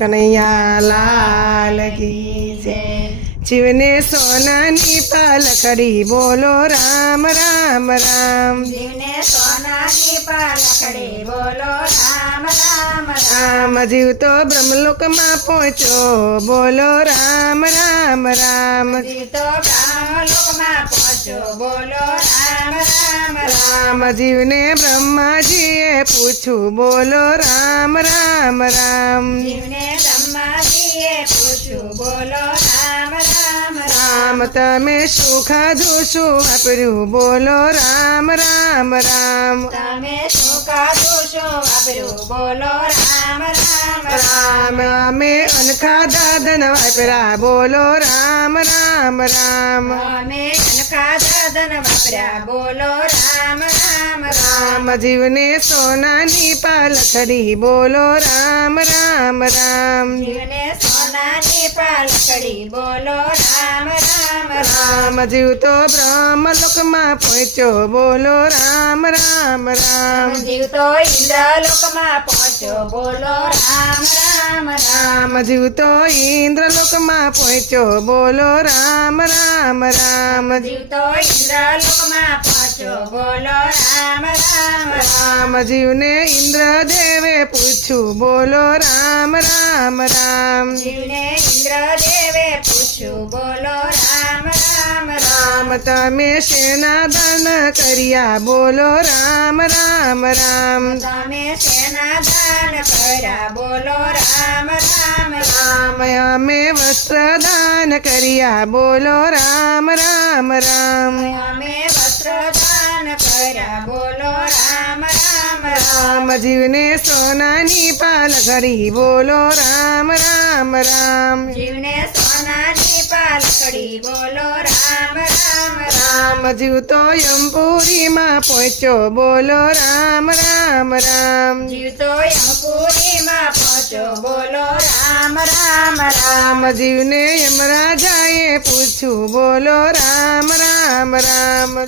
કનૈયા લાલ કી જય જીવને સોનાની પાલકડી બોલો રામ રામ રામ જીવને સોનાની પાલખડી બોલો રામ રામ રામ રામ જીવતો બ્રહ્મલોકમાં પહોંચો બોલો રામ રામ રામ જીતો બ્રહ્મલોકમાં પહોંચો બોલો રામ રામ રામ રામ જીવને બ્રહ્માજીએ પૂછ્યું બોલો રામ રામ રામ. બ્રહ્માજીએ પૂછ્યું બોલો રામ રામ રામ. રામ તમે શું ખાધું શું વાપર્યું બોલો રામ રામ. રામ તમે શું કાઢું શું વાપર્યું બોલો રામ રામ રામ રામ અમે અનખાધા ધન વાપર્યા બોલો રામ રામ રામ અમે ખાધા ધન વાપર્યા બોલો રામ રામ રામ રામ જીવને સોનાની પાલખડી બોલો રામ રામ રામ જીવને સોનાની પાલકડી બોલો રામ રામ રામ રામ જીવતો બ્રહ્મલોકમાં પહોંચ્યો બોલો રામ રામ રામ રામ. જીવતો ઇન્દ્રલોકમાં પહોંચ્યો બોલો રામ રામ રામ. જીવતો ઇન્દ્રલોકમાં પહોંચ્યો બોલો રામ રામ રામ. જીવતો ઇન્દ્રલોકમાં પહોંચ્યો બોલો રામ રામ રામ રામ જીવને ઇન્દ્રદેવે પૂછ્યું બોલો રામ રામ રામ જીવને ઇન્દ્રદેવે પૂછ્યું બોલો રામ રામ રામ રામ તમે શેના દાન કર્યા બોલો રામ રામ રામ તમે સેના દાન કર્યા બોલો રામ રામ રામ રામ અમે વસ્ત્ર દાન કર્યા બોલો રામ રામ રામ અમે વસ્ત્ર દાન કર્યા બોલો રામ રામ રામ. રામ જીવને સોનાની પાલખડી બોલો રામ રામ રામ. જીવને સોનાની પાલકડી બોલો રામ રામ રામ. રામ જીવતો યમપુરીમાં પહોંચ્યો બોલો રામ રામ રામ. જીવતો યમપુરીમાં પહોંચ્યો બોલો રામ રામ રામ. રામ જીવને યમરાજાએ પૂછ્યું બોલો રામ રામ રામ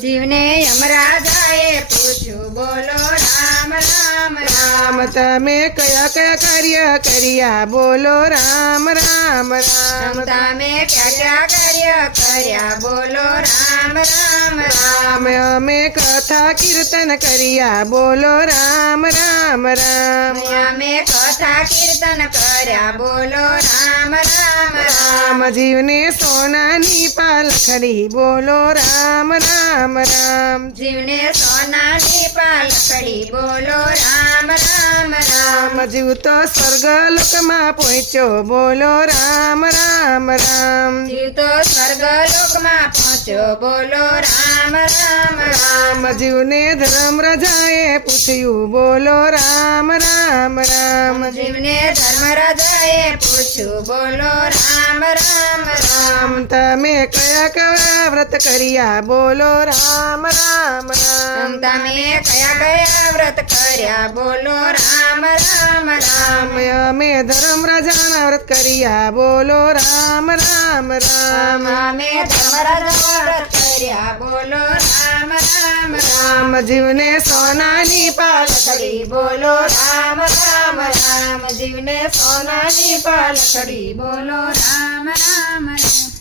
જીવને યમરાજાએ પૂછ્યું બોલો રામ રામ રામ રામ તમે કયા કયા કાર્ય કર્યા બોલો રામ રામ રામ તમે ક્યાં ક્યાં કાર્ય કર્યા બોલો રામ રામ રામ રામ અમે કથા કીર્તન કર્યા બોલો રામ રામ રામ અમે કથા કીર્તન કર્યા બોલો રામ રામ રામ રામ જીવને સોનાની પાલખડી બોલો રામ રામ રામ જીવને સોનાની પાલકડી બોલો રામ રામ રામ રામ જીવતો સ્વર્ગલોકમાં પહોંચ્યો બોલો રામ રામ રામ જીવતો સ્વર્ગલોકમાં પહોંચ્યો બોલો રામ રામ રામ રામ જીવને ધર્મ રજાએ પૂછ્યું બોલો રામ રામ રામ જીવને ધર્મરાજાએ પૂછ્યું બોલો રામ રામ રામ રામ તમે કયા કયા વ્રત કર્યા બોલો રામ રામ રામ તમે કયા કયા વ્રત કર્યા બોલો રામ રામ રામ રામ અમે ધર્મ રાજાના વ્રત કર્યા બોલો રામ રામ રામ અમે ધર્મરાજા વ્રત કર્યા બોલો રામ રામ રામ રામ જીવને સોનાની પાલખડી પાલકડી બોલો રામ રામ રામ જીવને સોનાની પાલકડી બોલો રામ રામ રામ